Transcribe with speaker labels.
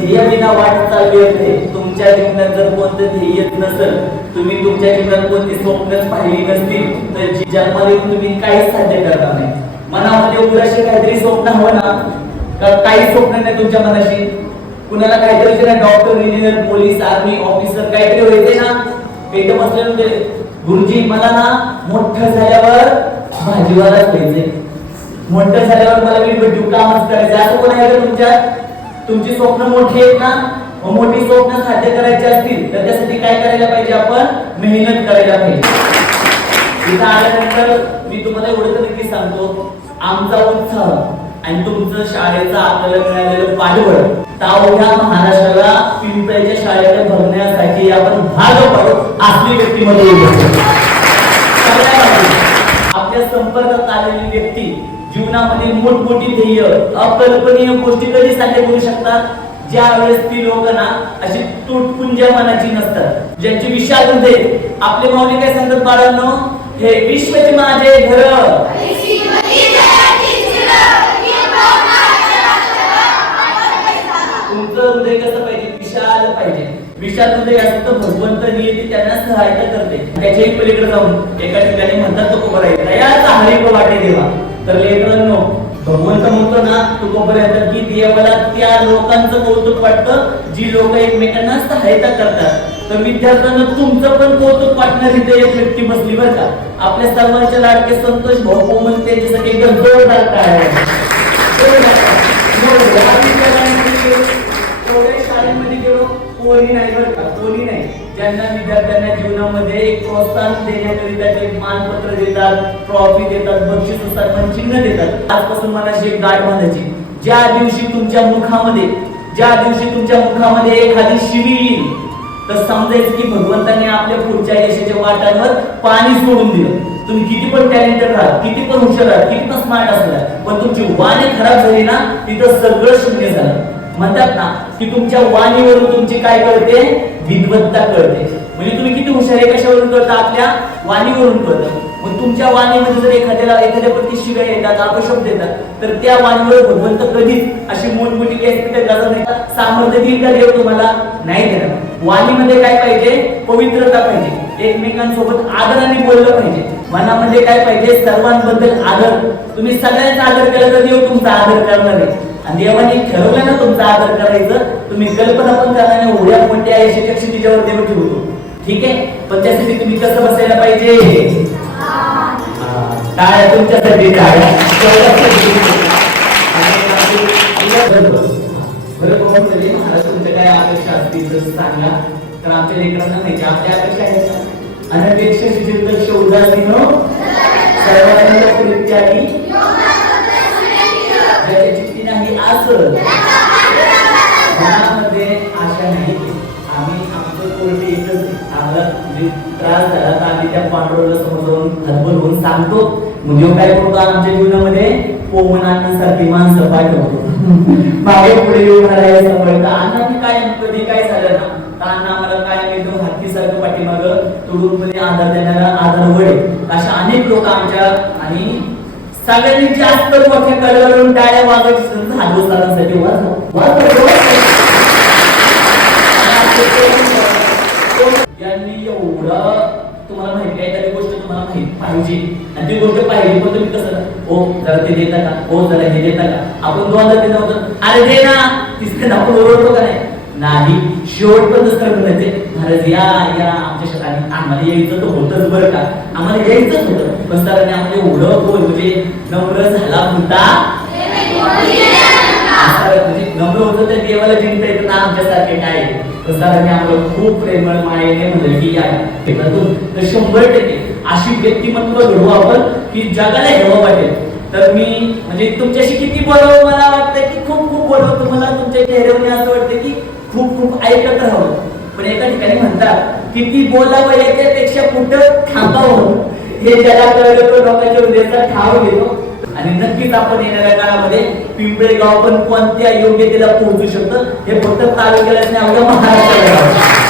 Speaker 1: ध्येयाविना वाट चालली असते तुमच्या जीवनात जर कोणतं ध्येय नसेल तुम्ही तुमच्या जीवनात कोणती स्वप्नच पाहिली नसतील तर जी- जन्माला तुम्ही काहीच साध्य करणार नाही. मनामध्ये उराशी काहीतरी स्वप्न हवं ना? का काही स्वप्न नाही तुमच्या मनाशी? कुणाला काहीतरी doctor engineer police army officer काहीतरी व्हायचे ना? एकदम बसले गुरुजी मला ना मोठं झाल्यावर भाजीवालाच व्हायचंय मोठं झाल्यावर मला मी भेटू कामच करायचं असं कोण आहे का तुमच्या तुमची स्वप्न मोठी आहेत ना? मग मोठी स्वप्न साध्य करायची असतील तर त्यासाठी काय करायला पाहिजे आपण? मेहनत करायला पाहिजे. इथं आल्यानंतर मी तुम्हाला एवढं तर नक्की सांगतो आमचा उत्साह आणि तुमचं शाळेचं आपल्याला मिळालेलं पाठबळ तावढ्या महाराष्ट्राला पिंपळ्याच्या शाळेकडे बघण्यासाठी आपण भाग पडू असली व्यक्तीमध्ये आपल्या संपर्कात आलेली व्यक्ती जीवनामध्ये मोठमोठी ध्येय अकल्पनीय गोष्टी कधी साध्य करू शकतात? ज्या वेळेस ती लोक ना अशी तुटपुंज्या मनाची नसतात. ज्यांची विशाल हृदय आपले माऊली काय सांगतात बाळांनो? हे विश्वचे माझे घर. तुमचं हृदय कसं पाहिजे? विशाल पाहिजे. विशाल हृदय भगवंत नियती त्यांना सहायता करते. त्याच्याही पलीकडे जाऊन एका ठिकाणी म्हणतात तो कोबर आहे दयाचा हरिप वाटे देवा तर लेकरांनो भगवंत म्हणतो ना तुकोपर्यंत की देवाला त्या लोकांचं कौतुक वाटतं जी लोक एकमेकांना सहायता करतात. तर विद्यार्थ्यांना तुमचं पण कौतुक वाटणारी ते एक व्यक्ती बसली बरं का? आपल्या सर्वांचे लाडके संतोष भाऊ कोमन त्यांच्यासाठी एकदम जोरदार काय शाळेमध्ये कोणी नाही बरं का कोणी नाही. ज्यांना विद्यार्थ्यांना जीवनामध्ये एक प्रोत्साहन देण्याकरिता ते मानपत्र देतात ट्रॉफी देतात बक्षीस पण चिन्ह देतात. आजपासून मनाशी एक गाठ बांधायची. ज्या दिवशी तुमच्या मुखामध्ये ज्या दिवशी तुमच्या मुखामध्ये एखादी शिवी येईल तर समजायचं की भगवंताने आपल्या पुढच्या यशाच्या वाटांवर पाणी सोडून दिलं. तुम्ही किती पण टॅलेंटेड राहा किती पण हुशार राहा किती पण स्मार्ट असला पण तुमची वाणी खराब झाली ना तिथं सगळं शून्य झालं. म्हणतात ना की तुमच्या वाणीवरून तुमची काय कळते? विद्वत्ता कळते. म्हणजे तुम्ही किती हुशार आहे कशावरून करता आपल्या वाणीवरून कळतं. मग तुमच्या वाणीमध्ये जर एखाद्याला एखाद्या प्रति शिव्या येतात अपशब्द येतात तर त्या वाणीवर भगवंत कधीच अशी मोठमोठी व्यासपीठ सामर्थ्य देईल का देव तुम्हाला? नाही देणार. वाणीमध्ये काय पाहिजे? पवित्रता पाहिजे. एकमेकांसोबत आदराने बोललं पाहिजे. मनामध्ये काय पाहिजे? सर्वांबद्दल आदर. तुम्ही सगळ्यांचा आदर केला तर देव तुमचा आदर करणार आहे. आणि देवाने ठरवलं ना तुमचा आदर करायचं तुम्ही कल्पना पण करा आणि उड्या कोणत्या शिक्षक तिच्यावर देव ठेवतो ठीक आहे? पण त्यासाठी तुम्ही कसं बसायला पाहिजे? टाळ्या तुमच्यासाठी टाळ्या. तुमच्या काय अपेक्षा असतील तर सांगा तर आमच्या लेकरांना माहिती आपल्या अपेक्षा आहेत ना? अनपेक्षा शिथिल उदासीन सर्वांना आम्हाला म्हणजे त्रास झाला तर आम्ही त्या समोर जाऊन हतबल होऊन सांगतो. म्हणजे काय करतो? आमच्या जीवनामध्ये पोमन माणसं पाठवतो. मागे पुढे अण्णांनी काय कधी काय झालं ना? तर अण्णा आम्हाला काय मिळतो हत्तीसारखं पाठीमाग तुडूनपणे म्हणजे आधार देणारा आधार वडे. अशा अनेक लोक आमच्या आणि सगळ्यांनी जास्त मोठ्या कलवरून टाळ्या वाजवायची हातू सरांसाठी वाजवा. एवढं तुम्हाला माहिती आहे एखादी गोष्ट तुम्हाला माहिती पाहिजे. आणि ती गोष्ट पाहिजे पण तुम्ही कसं हो जरा ते देता का? हो जरा हे देता का? आपण दोनदा देत होतो अरे दे ना! तिसऱ्या आपण ओरडतो का नाही? नाही. शेवटपर्यंत सर म्हणायचे महाराज या या. आमच्या शेताने आम्हाला यायचं तर होतच बरं का? आम्हाला यायचंच होतं. पण सरांनी आम्हाला एवढं बोल म्हणजे नम्र झाला होता म्हणजे नम्र होतं त्या देवाला जिंकता येतं ना आमच्यासारखे काय? सरांनी आम्हाला खूप प्रेमळ मायेने म्हणलं की या तर शंभर टक्के अशी व्यक्तिमत्व घडवू आपण की जगाला हेवा वाटेल तर मी म्हणजे तुमच्याशी किती बोलावं मला वाटतं की खूप खूप बोलावं. तुम्हाला तुमच्या चेहऱ्यावर असं वाटतं की खूप खूप ऐकत राहावं. पण एका ठिकाणी म्हणतात किती बोलावं याच्यापेक्षा कुठं थांबावं? हे ज्याला कळलं तो लोकांच्या उद्याचा ठाव घेतो. आणि नक्कीच आपण येणाऱ्या काळामध्ये पिंपळेगाव पण कोणत्या योग्यतेला पोहोचू शकतं हे फक्त तालुक्यालाच नाही अवघ्या महाराष्ट्राला